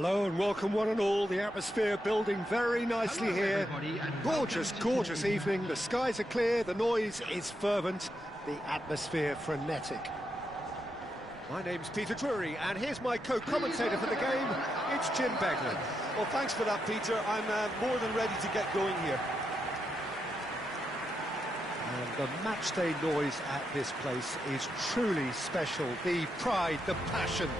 Hello and welcome one and all. The atmosphere building very nicely here. Gorgeous, gorgeous evening. The skies are clear, the noise is fervent, the atmosphere frenetic. My name's Peter Drury, and here's my co-commentator for the game. It's Jim Beglin. Well, thanks for that, Peter. I'm more than ready to get going here. And the matchday noise at this place is truly special. The pride, the passion.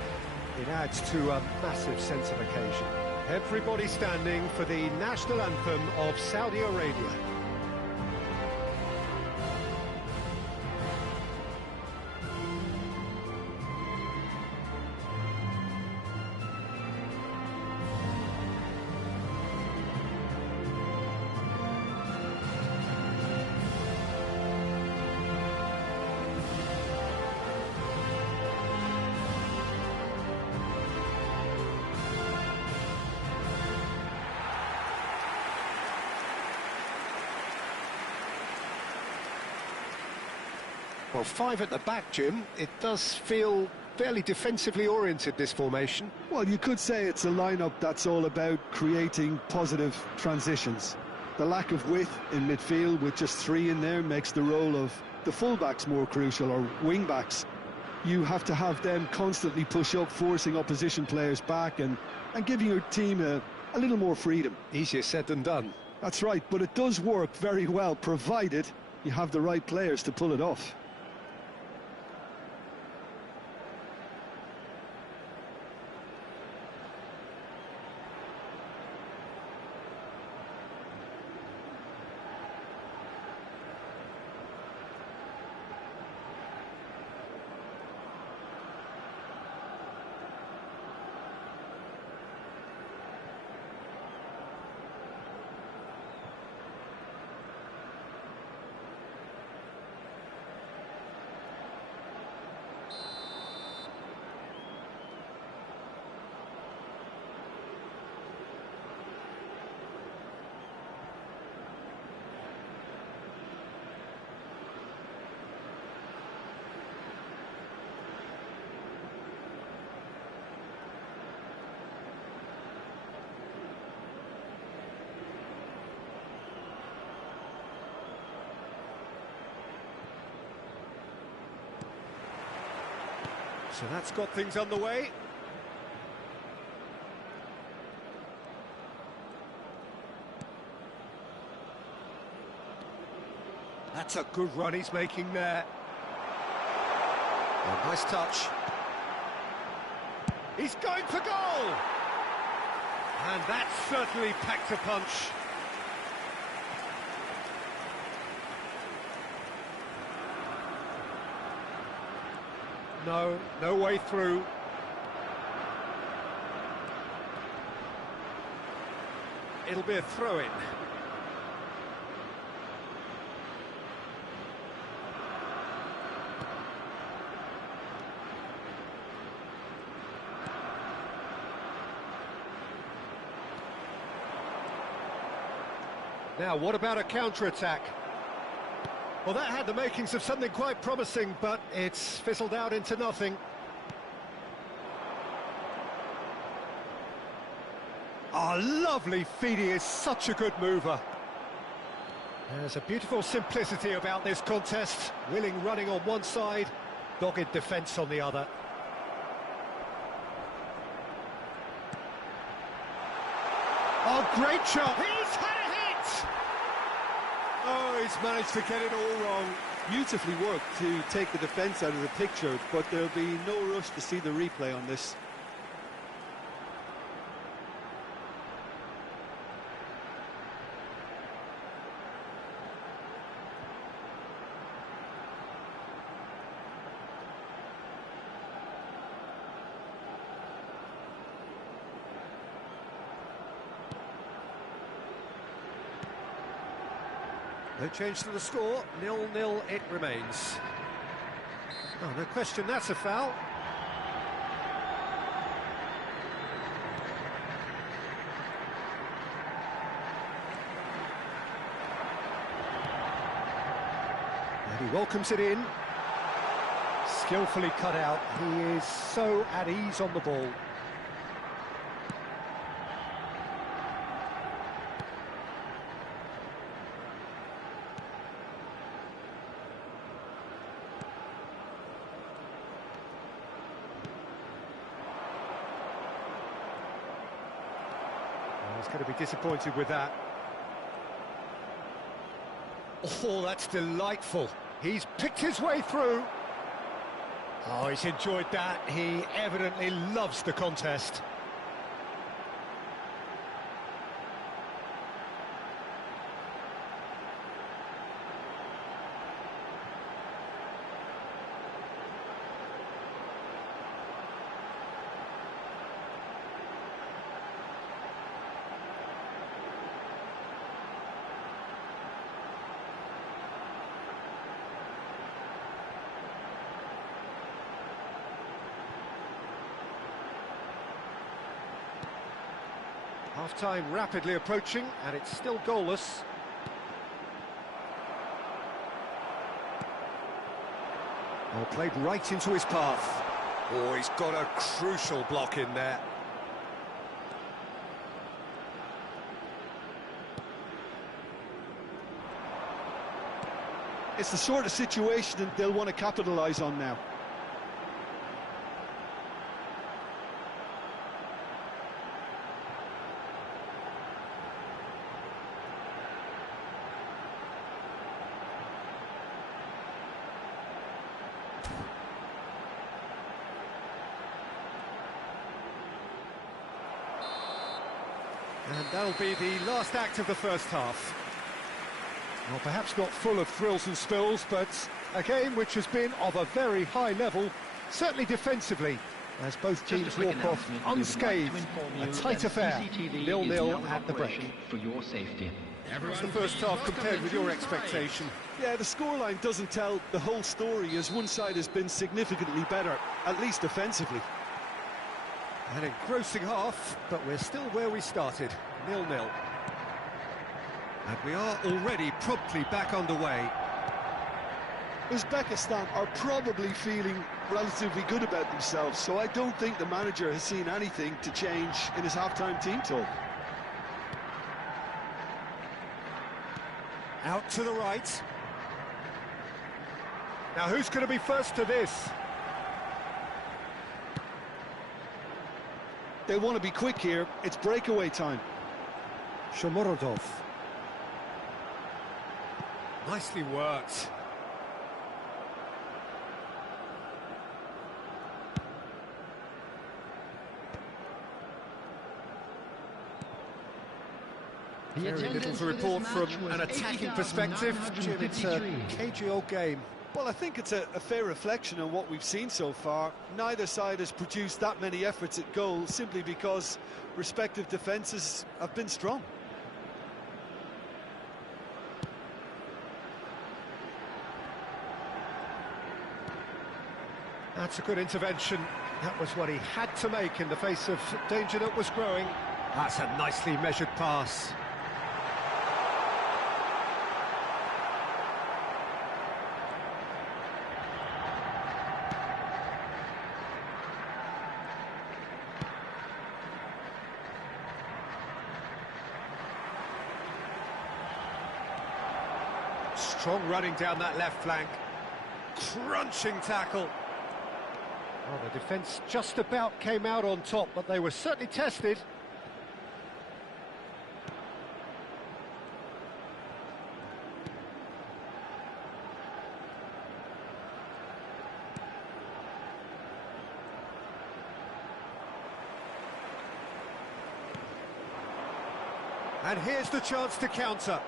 It adds to a massive sense of occasion. Everybody standing for the national anthem of Saudi Arabia. Well, five at the back, Jim. It does feel fairly defensively oriented, this formation. Well, you could say it's a lineup that's all about creating positive transitions. The lack of width in midfield with just three in there makes the role of the fullbacks more crucial, or wing-backs. You have to have them constantly push up, forcing opposition players back and giving your team a little more freedom. Easier said than done. That's right, but it does work very well, provided you have the right players to pull it off. So that's got things underway. That's a good run he's making there. Oh, nice touch. He's going for goal! And that certainly packed a punch. No way through. It'll be a throw-in. Now, what about a counter-attack? Well, that had the makings of something quite promising, but it's fizzled out into nothing. Oh, lovely feed. He is such a good mover. There's a beautiful simplicity about this contest. Willing running on one side, dogged defence on the other. Oh, great shot! He's had a hit! Oh, he's managed to get it all wrong. Beautifully worked to take the defence out of the picture, but there'll be no rush to see the replay on this. No change to the score, 0-0 it remains. Oh, no question, that's a foul. And he welcomes it in. Skillfully cut out. He is so at ease on the ball. He's going to be disappointed with that. Oh, that's delightful. He's picked his way through. Oh, he's enjoyed that. He evidently loves the contest. Half-time rapidly approaching, and it's still goalless. Oh, played right into his path. Oh, he's got a crucial block in there. It's the sort of situation that they'll want to capitalise on now. And that'll be the last act of the first half. Well, perhaps not full of thrills and spills, but a game which has been of a very high level, certainly defensively, as both teams walk off unscathed. A tight affair, 0-0 at the break. For your safety. What's the first half compared with your expectation? Yeah, the scoreline doesn't tell the whole story, as one side has been significantly better, at least defensively. An engrossing half, but we're still where we started, 0-0. And we are already promptly back underway. Uzbekistan are probably feeling relatively good about themselves, so I don't think the manager has seen anything to change in his half-time team talk. Out to the right. Now who's going to be first to this? They want to be quick here. It's breakaway time. Shomorodov. Nicely worked. Very little to report from an attacking perspective. Jim, it's a cagey old game. Well, I think it's a fair reflection on what we've seen so far. Neither side has produced that many efforts at goal simply because respective defences have been strong. That's a good intervention. That was what he had to make in the face of danger that was growing. That's a nicely measured pass. Strong running down that left flank. Crunching tackle. Well, the defence just about came out on top, but they were certainly tested. And here's the chance to counter.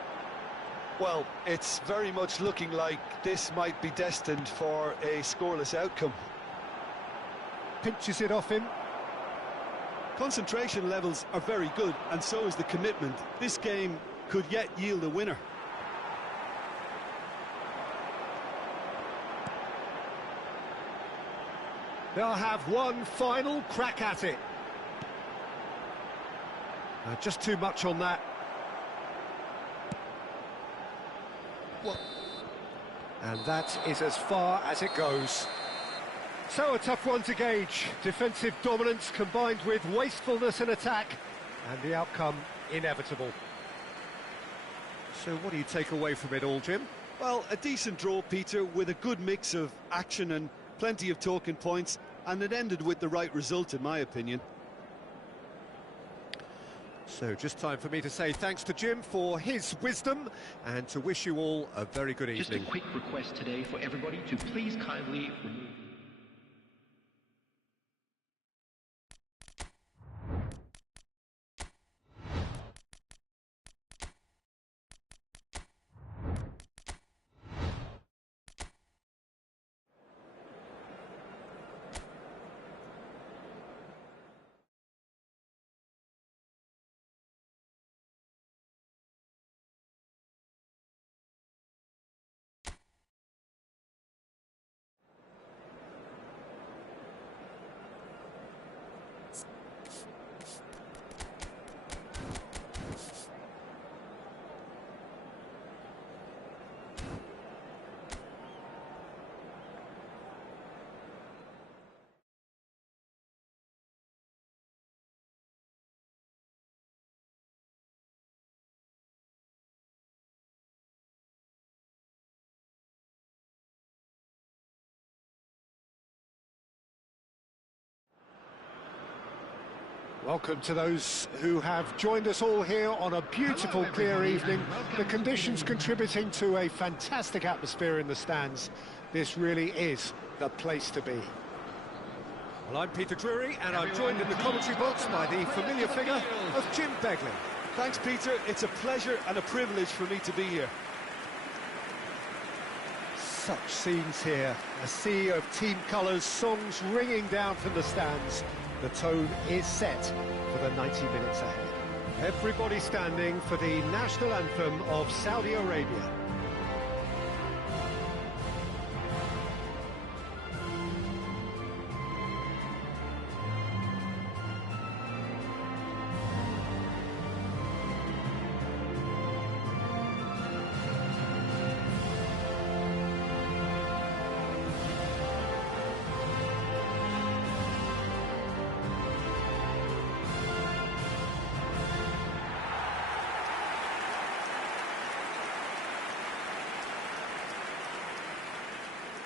Well, it's very much looking like this might be destined for a scoreless outcome. Pinches it off him. Concentration levels are very good, and so is the commitment. This game could yet yield a winner. They'll have one final crack at it. Just too much on that. And that is as far as it goes. So a tough one to gauge. Defensive dominance combined with wastefulness in attack, and the outcome inevitable. So what do you take away from it all, Jim? Well, a decent draw, Peter, with a good mix of action and plenty of talking points, and it ended with the right result, in my opinion. So just time for me to say thanks to Jim for his wisdom and to wish you all a very good evening. Just a quick request today for everybody to please kindly remove... Welcome to those who have joined us all here on a beautiful, clear evening. The conditions contributing to a fantastic atmosphere in the stands. This really is the place to be. Well, I'm Peter Drury, and I'm joined in the commentary box by the familiar figure of Jim Begley. Thanks, Peter. It's a pleasure and a privilege for me to be here. Such scenes here, a sea of team colours, songs ringing down from the stands. The tone is set for the 90 minutes ahead. Everybody standing for the national anthem of Saudi Arabia.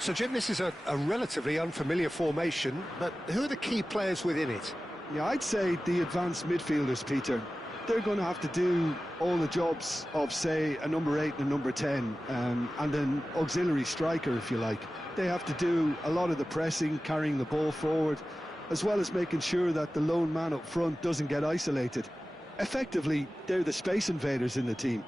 So, Jim, this is a relatively unfamiliar formation, but who are the key players within it? Yeah, I'd say the advanced midfielders, Peter. They're going to have to do all the jobs of, say, a number 8 and a number 10, and an auxiliary striker, if you like. They have to do a lot of the pressing, carrying the ball forward, as well as making sure that the lone man up front doesn't get isolated. Effectively, they're the space invaders in the team.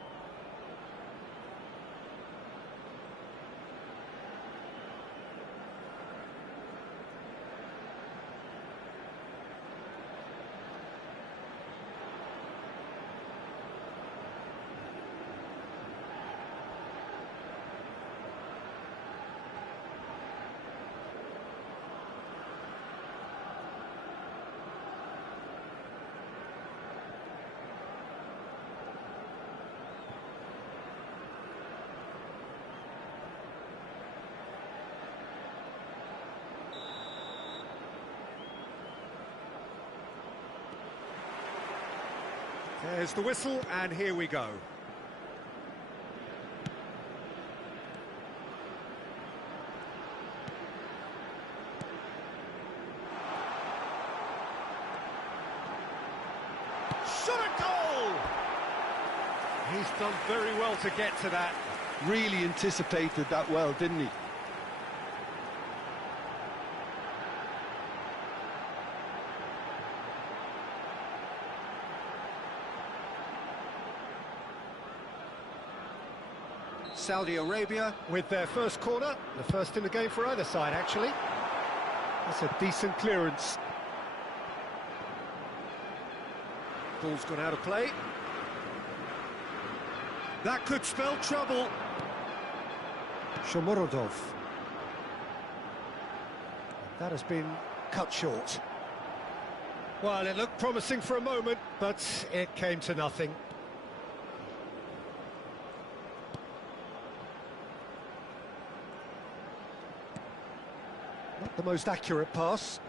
There's the whistle, and here we go. Shot a goal! He's done very well to get to that. Really anticipated that well, didn't he? Saudi Arabia with their first corner, the first in the game for either side, actually. That's a decent clearance. Ball's gone out of play. That could spell trouble. Shomurodov. That has been cut short. Well, it looked promising for a moment, but it came to nothing. Not the most accurate pass.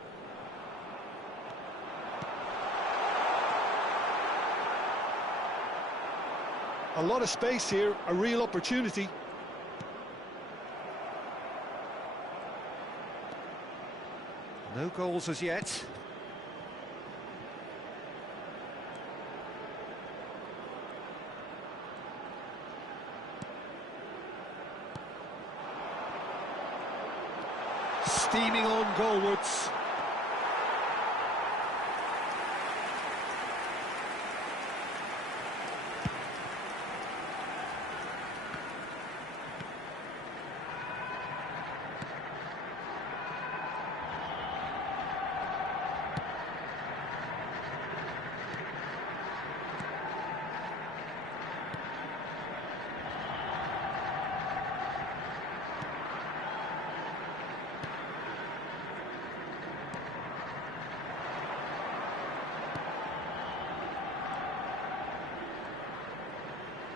A lot of space here, a real opportunity. No goals as yet. steaming on goalwards.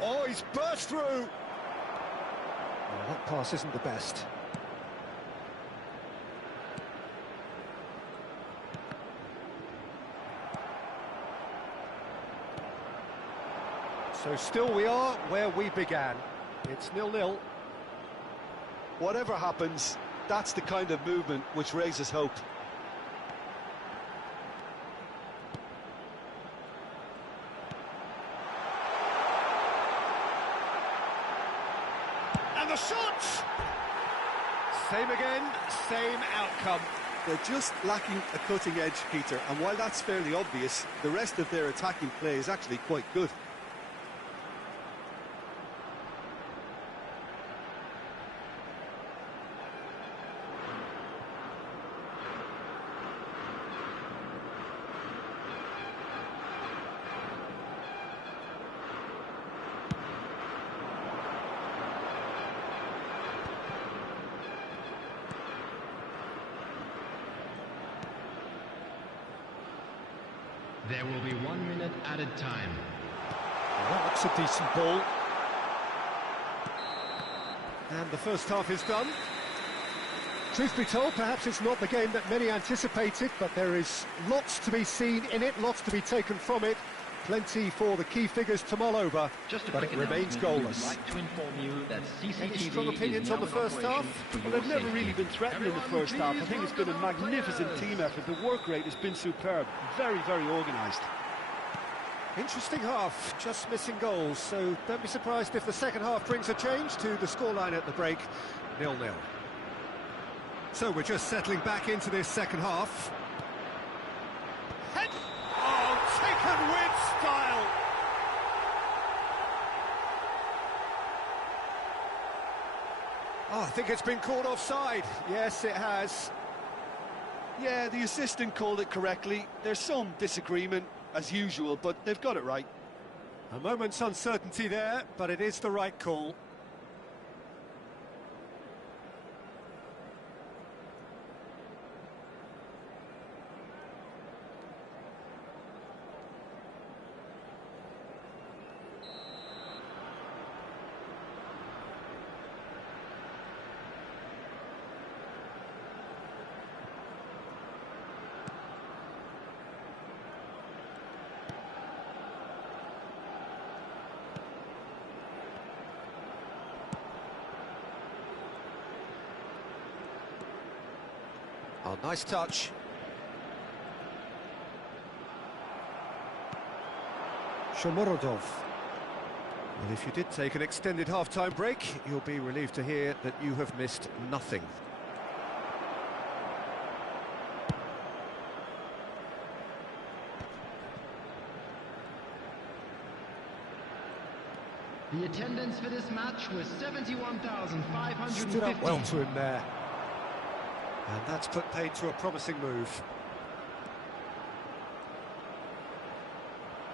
Oh, he's burst through! Oh, that pass isn't the best. So still we are where we began. It's 0-0. Whatever happens, that's the kind of movement which raises hope. And the shot! Same again, same outcome. They're just lacking a cutting edge, Peter, and while that's fairly obvious, the rest of their attacking play is actually quite good. There will be 1 minute added time. Well, that's a decent ball. And the first half is done. Truth be told, perhaps it's not the game that many anticipated, but there is lots to be seen in it, lots to be taken from it. Plenty for the key figures to mull over, but it remains goalless. Like to inform you that Any CCTV strong opinions is on now the in first operation half? for Well, your they've never safety. really been threatened in the first half. I think it's been a magnificent team effort. The work rate has been superb. Very, very organised. Interesting half, just missing goals, so don't be surprised if the second half brings a change to the scoreline at the break, 0-0. So we're just settling back into this second half. Head! Oh, taken with style! Oh, I think it's been called offside. Yes, it has. Yeah, the assistant called it correctly. There's some disagreement, as usual, but they've got it right. A moment's uncertainty there, but it is the right call. Oh, nice touch. Shomorodov. Well, if you did take an extended half-time break, you'll be relieved to hear that you have missed nothing. The attendance for this match was 71,550. Stood up well to him there. And that's put paid to a promising move.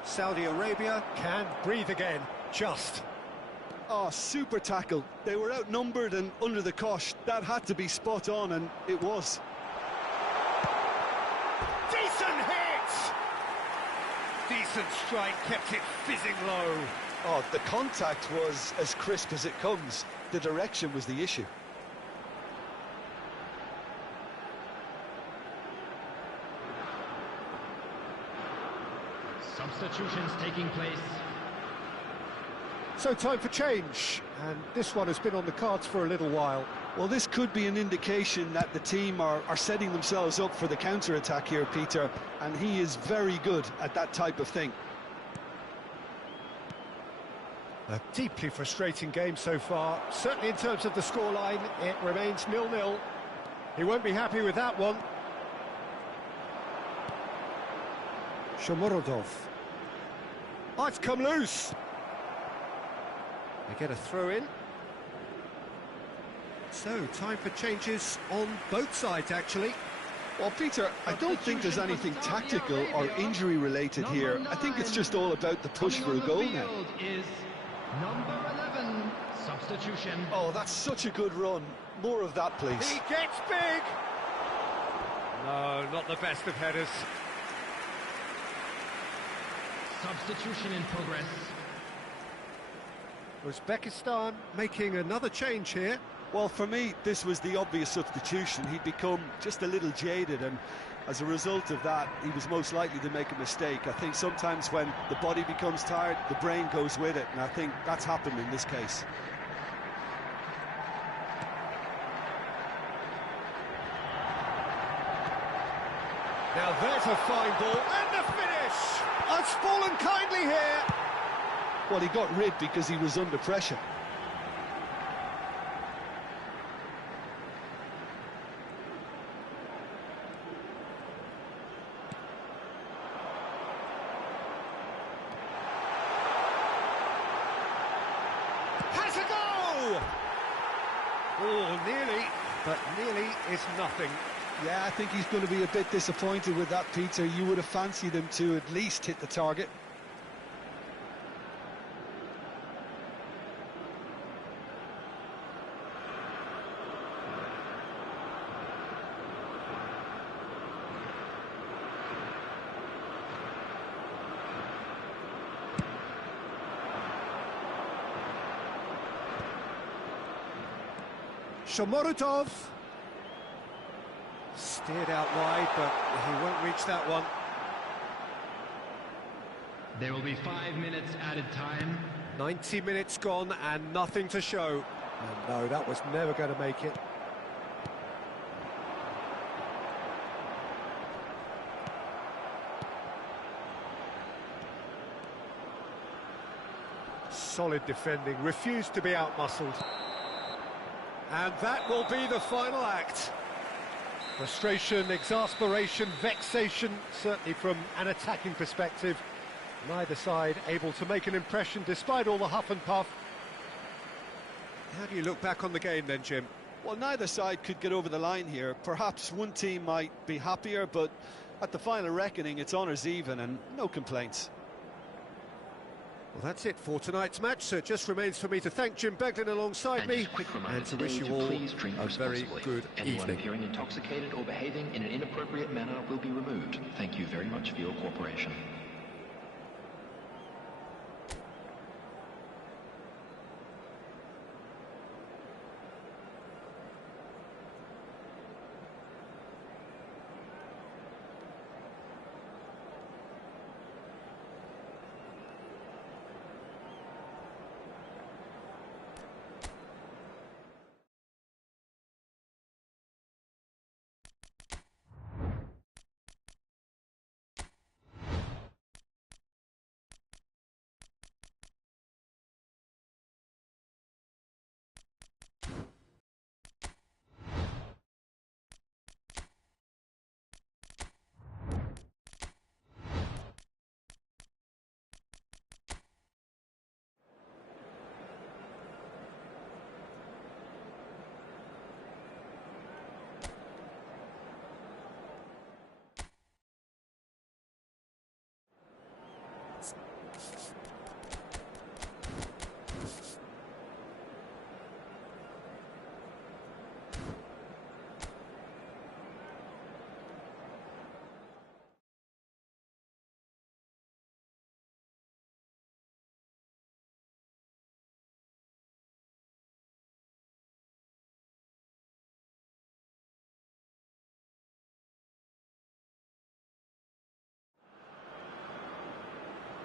Saudi Arabia can breathe again, just. Oh, super tackle. They were outnumbered and under the cosh. That had to be spot on, and it was. Decent hit! Decent strike, kept it fizzing low. Oh, the contact was as crisp as it comes. The direction was the issue. Substitutions taking place. So time for change, and this one has been on the cards for a little while. Well, this could be an indication that the team are setting themselves up for the counter-attack here, Peter, and he is very good at that type of thing. A deeply frustrating game so far. Certainly in terms of the scoreline, it remains 0-0. He won't be happy with that one. Shomorodov. Oh, it's come loose. They get a throw in. So, time for changes on both sides, actually. Well, Peter, I don't think there's anything tactical or injury-related here. I think it's just all about the push for a goal now. Is number 11, substitution. Oh, that's such a good run. More of that, please. He gets big. No, not the best of headers. Substitution in progress. Uzbekistan making another change here. Well, for me, this was the obvious substitution. He'd become just a little jaded, and as a result of that, he was most likely to make a mistake. I think sometimes when the body becomes tired, the brain goes with it, and I think that's happened in this case. Now there's a fine ball, and the finish! It's fallen kindly here. Well, he got rid because he was under pressure. Has a go! Oh, nearly, but nearly is nothing. Yeah, I think he's going to be a bit disappointed with that, Peter. You would have fancied him to at least hit the target. Shomorodov. Steered out wide, but he won't reach that one. There will be 5 minutes added time. 90 minutes gone and nothing to show. And no, that was never going to make it. Solid defending, refused to be outmuscled. And that will be the final act. Frustration, exasperation, vexation, certainly from an attacking perspective. Neither side able to make an impression despite all the huff and puff. How do you look back on the game then, Jim? Well, neither side could get over the line here. Perhaps one team might be happier, but at the final reckoning, it's honours even and no complaints. Well, that's it for tonight's match, so it just remains for me to thank Jim Beglin alongside me and to wish you all a very good Anyone evening. appearing intoxicated or behaving in an inappropriate manner will be removed. Thank you very much for your cooperation.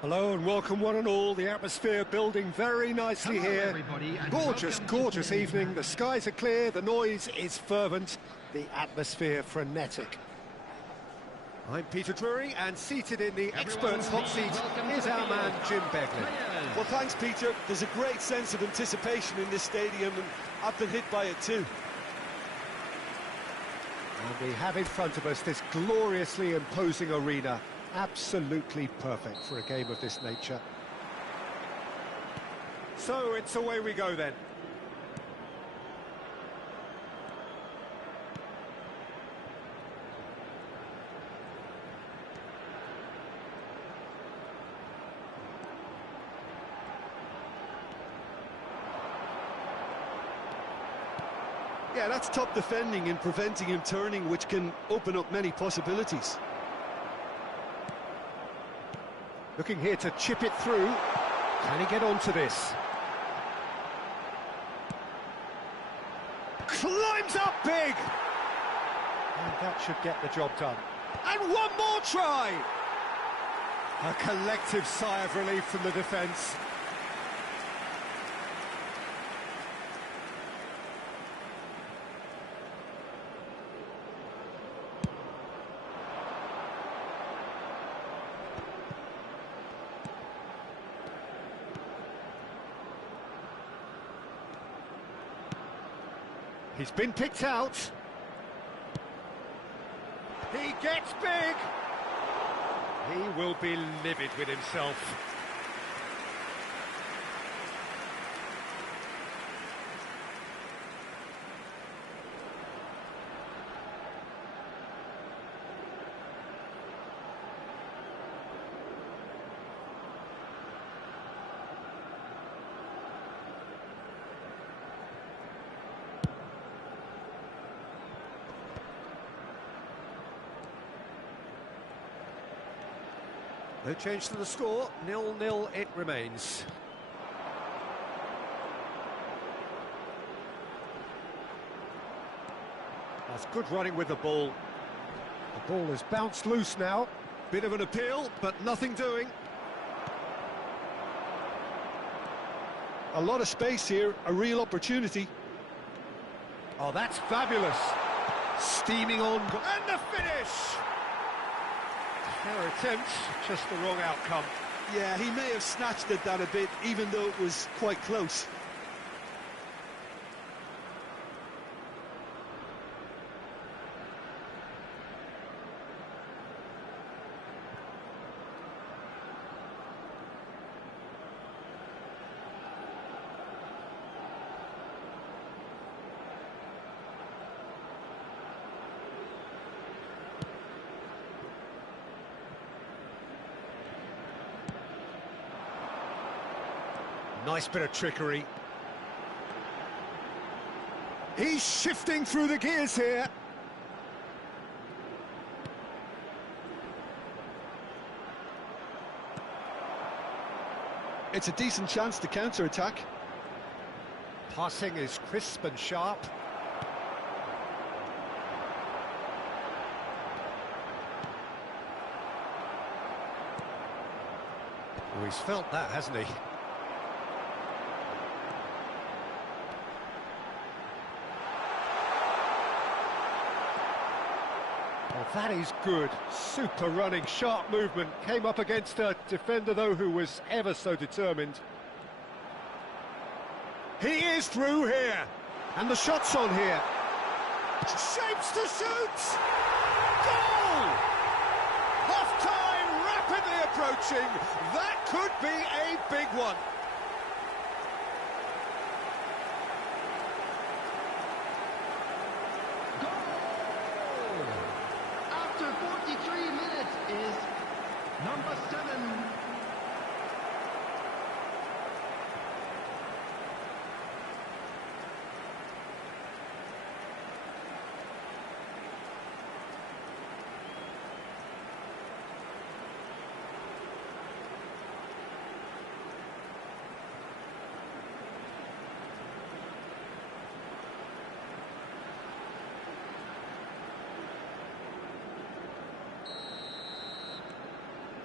Hello and welcome one and all. The atmosphere building very nicely here. Everybody, and Gorgeous, gorgeous evening. The skies are clear, the noise is fervent, the atmosphere frenetic. I'm Peter Drury, and seated in the experts' hot seat is our man Jim Beglin. Well, thanks, Peter. There's a great sense of anticipation in this stadium, and I've been hit by it too. And we have in front of us this gloriously imposing arena. Absolutely perfect for a game of this nature. So it's away we go then. Yeah, that's top defending and preventing him turning, which can open up many possibilities. Looking here to chip it through. Can he get onto this? Climbs up big! And that should get the job done. And one more try! A collective sigh of relief from the defence. He's been picked out. He gets big. He will be livid with himself. No change to the score, 0-0 it remains. That's good running with the ball. The ball has bounced loose now. Bit of an appeal, but nothing doing. A lot of space here, a real opportunity. Oh, that's fabulous. Steaming on, and the finish! Fair attempt, just the wrong outcome. Yeah, he may have snatched at that a bit, even though it was quite close. Nice bit of trickery. He's shifting through the gears here. It's a decent chance to counter-attack. Passing is crisp and sharp. Oh, he's felt that, hasn't he? Oh, that is good. Super running, sharp movement. Came up against a defender, though, who was ever so determined. He is through here. And the shot's on here. Shapes to shoot! Goal! Half-time rapidly approaching. That could be a big one. After 43 minutes is number 7.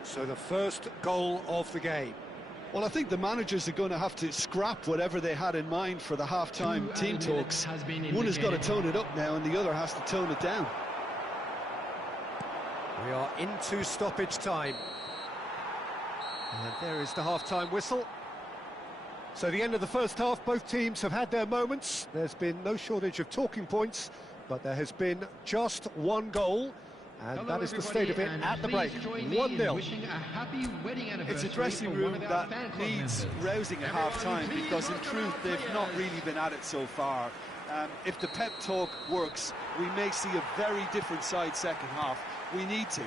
So the first goal of the game. Well, I think the managers are going to have to scrap whatever they had in mind for the half-time team talks. One has got to tone it up now and the other has to tone it down. We are into stoppage time. And there is the half-time whistle. So the end of the first half, both teams have had their moments. There's been no shortage of talking points, but there has been just one goal, and that is the state of it at the break. 1-0. It's a dressing room that needs rousing at half-time, because in truth they've not really been at it so far. If the pep talk works, we may see a very different side second half. We need to.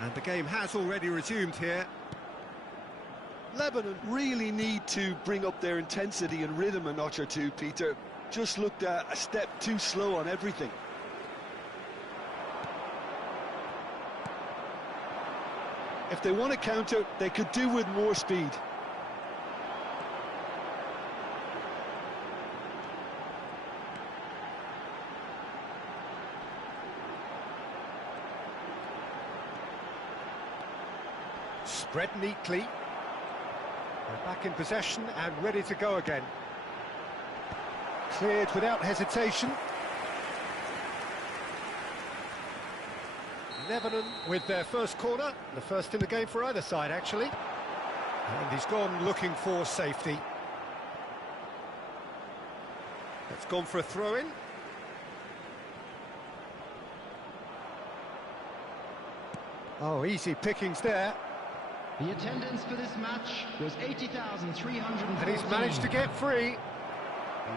And the game has already resumed here. Lebanon really need to bring up their intensity and rhythm a notch or two, Peter. Just looked a step too slow on everything. If they want to counter, they could do with more speed. Spread neatly. They're back in possession and ready to go again. Cleared without hesitation. Lebanon with their first corner, the first in the game for either side, actually. And he's gone looking for safety. It's gone for a throw-in. Oh, easy pickings there. The attendance for this match was 80,314. And he's managed to get free.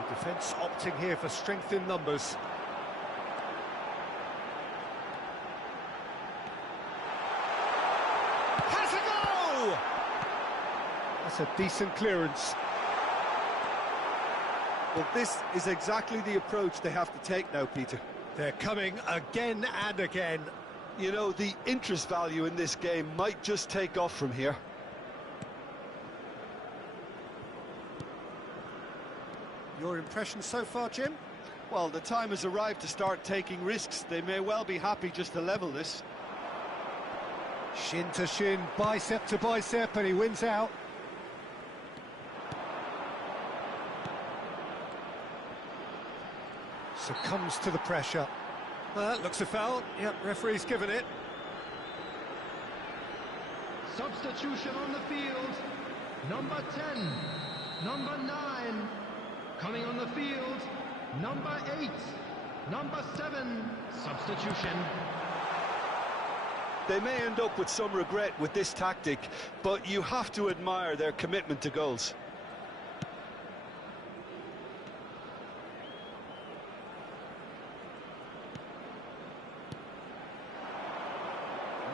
The defence opting here for strength in numbers. Has a goal! That's a decent clearance. Well, this is exactly the approach they have to take now, Peter. They're coming again and again. You know, the interest value in this game might just take off from here. Your impression so far, Jim? Well, the time has arrived to start taking risks. They may well be happy just to level this. Shin to shin, bicep to bicep, and he wins out. Succumbs to the pressure. Looks a foul. Yep, referee's given it. Substitution on the field. Number 10, number 9. Coming on the field, number 8, number 7. Substitution. They may end up with some regret with this tactic, but you have to admire their commitment to goals.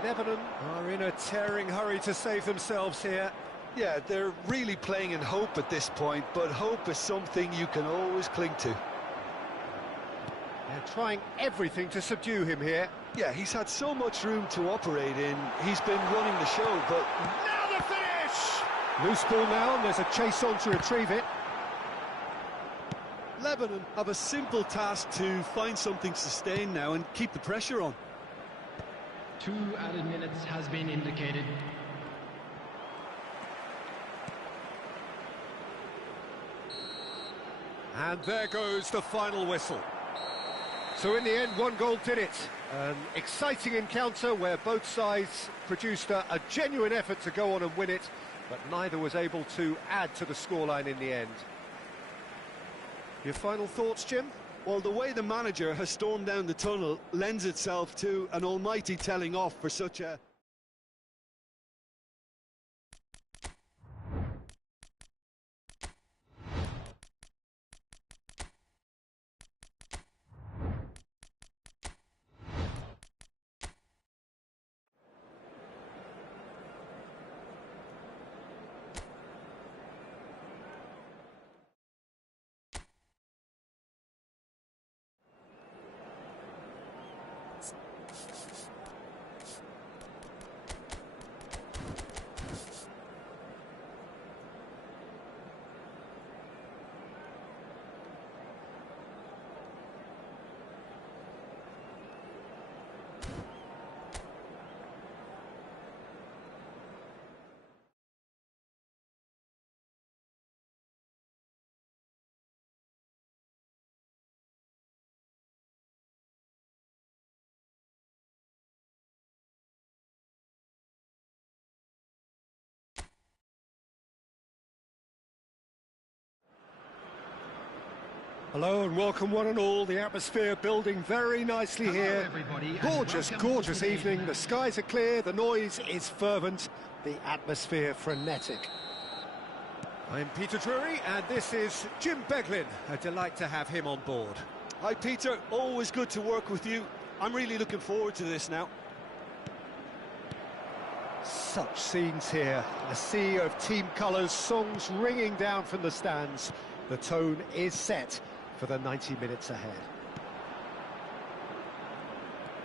Lebanon are in a tearing hurry to save themselves here. Yeah, they're really playing in hope at this point, but hope is something you can always cling to. They're trying everything to subdue him here. Yeah, he's had so much room to operate in. He's been running the show, but... Now the finish! Loose ball now, and there's a chase on to retrieve it. Lebanon have a simple task to find something sustained now and keep the pressure on. 2 added minutes has been indicated. And there goes the final whistle. So in the end, 1 goal did it. An exciting encounter where both sides produced a genuine effort to go on and win it, but neither was able to add to the scoreline in the end. Your final thoughts, Jim? Well, the way the manager has stormed down the tunnel lends itself to an almighty telling off for such a... Hello and welcome one and all. The atmosphere building very nicely here. Gorgeous, gorgeous evening. The skies are clear, the noise is fervent, the atmosphere frenetic. I'm Peter Drury and this is Jim Beglin. A delight to have him on board. Hi Peter, always good to work with you. I'm really looking forward to this now. Such scenes here. A sea of team colours, songs ringing down from the stands. The tone is set for the 90 minutes ahead.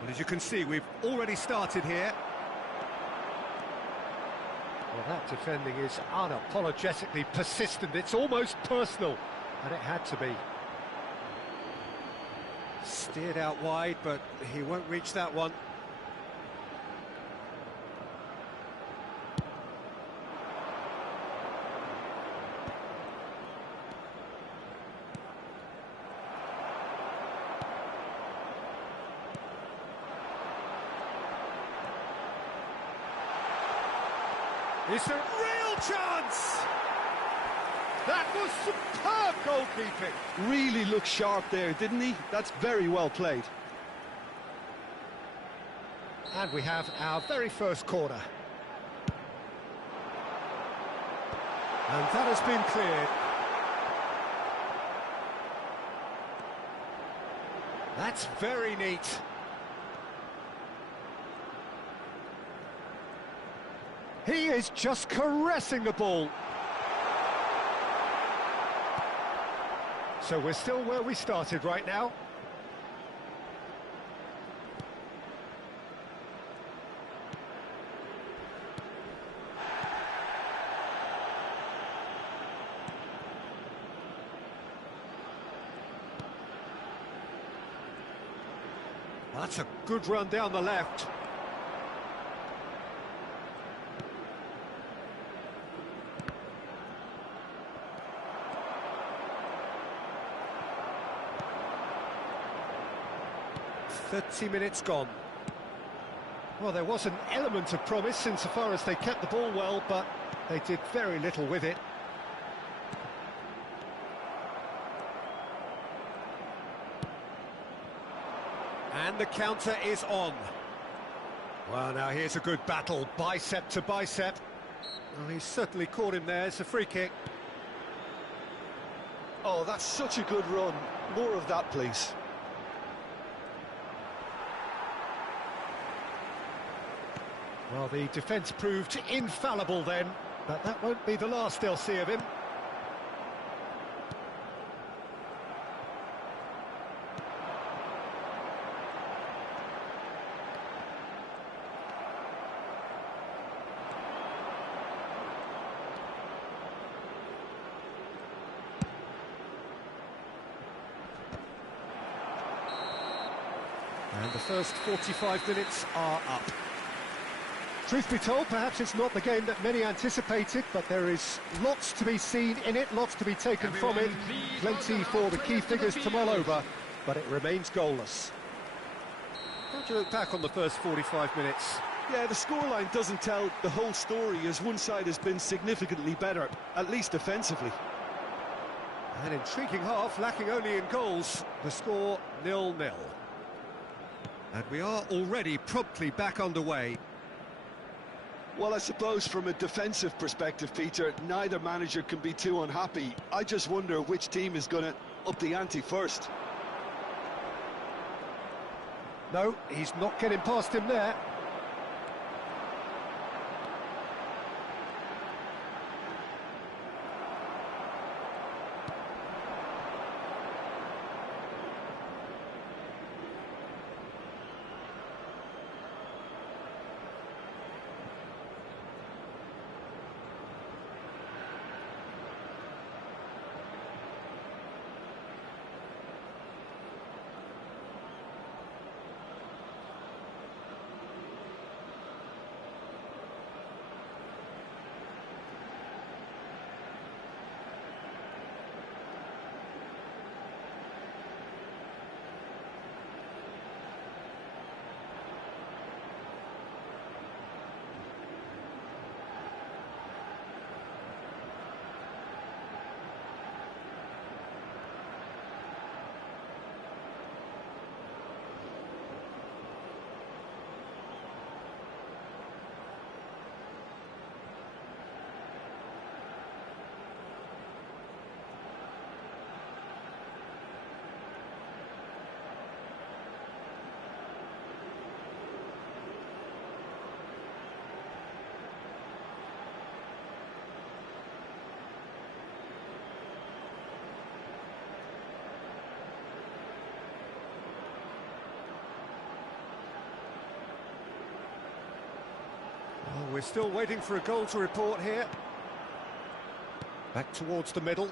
Well, as you can see, we've already started here. Well, that defending is unapologetically persistent. It's almost personal, and it had to be. Steered out wide, but he won't reach that one. Is there a real chance? That was superb goalkeeping. Really looked sharp there, didn't he? That's very well played. And we have our very first corner. And that has been cleared. That's very neat. He is just caressing the ball. So we're still where we started right now. That's a good run down the left. "30 minutes gone." Well, there was an element of promise insofar as they kept the ball well, but they did very little with it. And the counter is on. Well, now here's a good battle, bicep to bicep. Well, he's certainly caught him there. It's a free kick. Oh, that's such a good run. More of that, please. Well, the defence proved infallible then, but that won't be the last they'll see of him. And the first 45 minutes are up. Truth be told, perhaps it's not the game that many anticipated, but there is lots to be seen in it, lots to be taken from it, plenty for the key figures to mull over, but it remains goalless. How do you look back on the first 45 minutes? Yeah, the scoreline doesn't tell the whole story, as one side has been significantly better, at least defensively. An intriguing half, lacking only in goals. The score 0-0. And we are already promptly back underway. Well, I suppose from a defensive perspective, Peter, neither manager can be too unhappy. I just wonder which team is going to up the ante first. No, he's not getting past him there. We're still waiting for a goal to report here. Back towards the middle.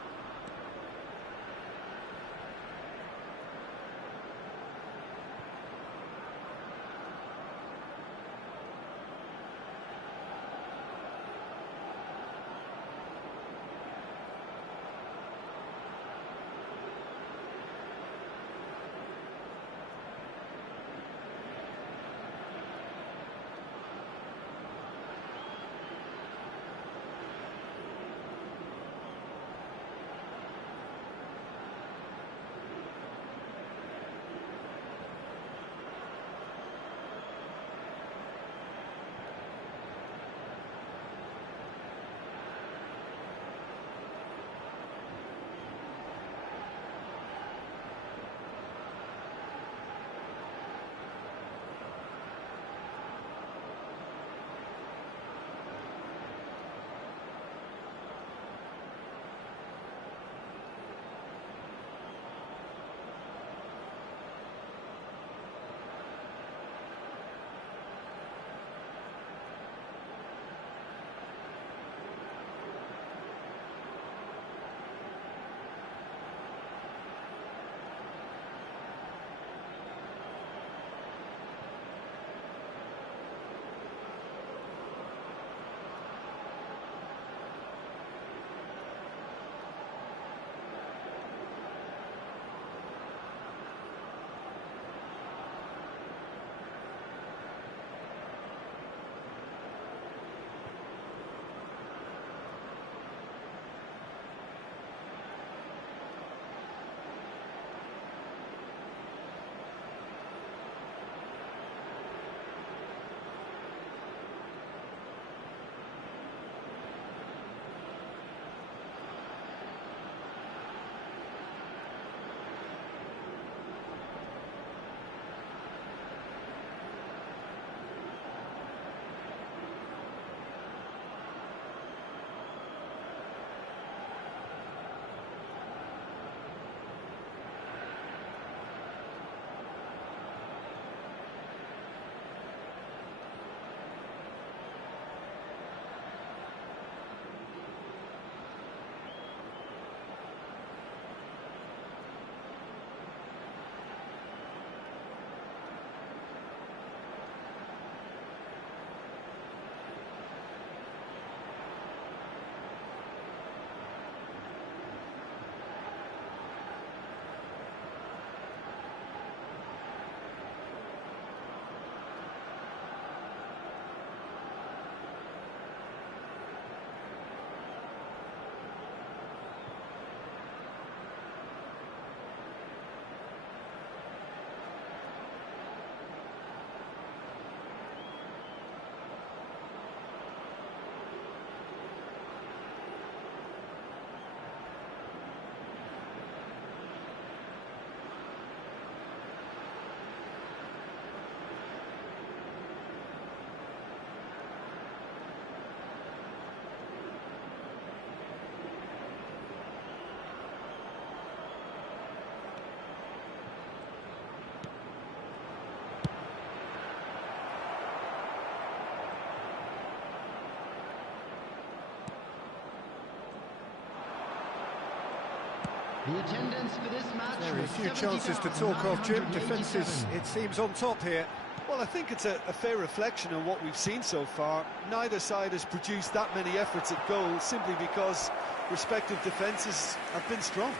The attendance for this match. Very few chances to talk of, Jim. Defence is, it seems, on top here. Well, I think it's a fair reflection on what we've seen so far. Neither side has produced that many efforts at goal simply because respective defences have been strong.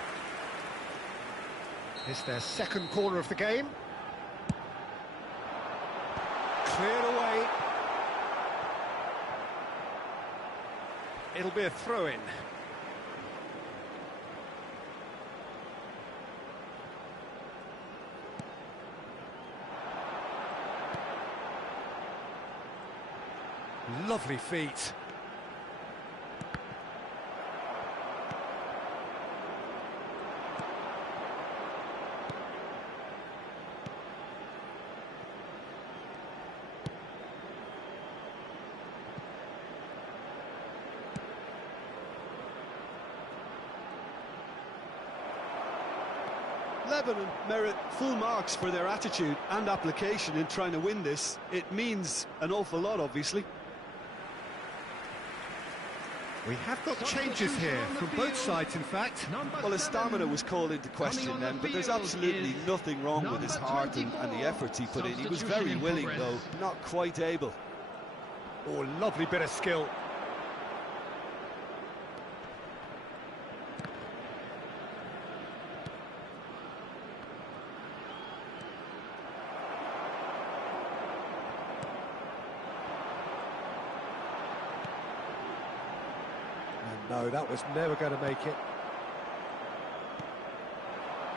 It's their second corner of the game. Cleared away. It'll be a throw-in. Lovely feet. Lebanon merit full marks for their attitude and application in trying to win this. It means an awful lot, obviously. We have got changes here from both sides, in fact. Well, his stamina was called into question then, but there's absolutely nothing wrong with his heart and the efforts he put in. He was very willing, though, not quite able. Oh, lovely bit of skill. No, that was never going to make it.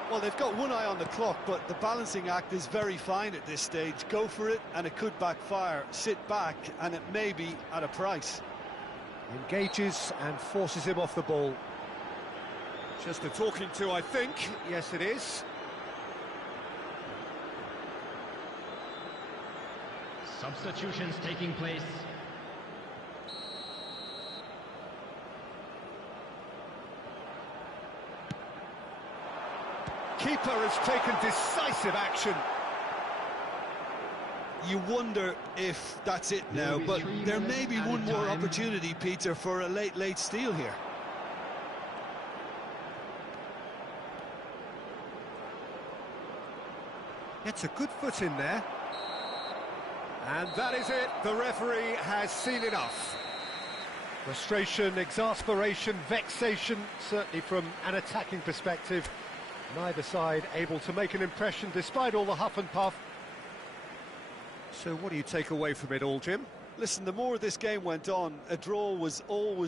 Well, they've got one eye on the clock, but the balancing act is very fine at this stage. Go for it, and it could backfire. Sit back, and it may be at a price. Engages and forces him off the ball. Just a talking to, I think. Yes, it is. Substitutions taking place. Keeper has taken decisive action. You wonder if that's it now, but there may be one more opportunity, Peter, for a late steal here. Gets a good foot in there. And that is it. The referee has seen enough. Frustration, exasperation, vexation, certainly from an attacking perspective. Neither side able to make an impression despite all the huff and puff. So what do you take away from it all, Jim? Listen, the more this game went on, a draw was always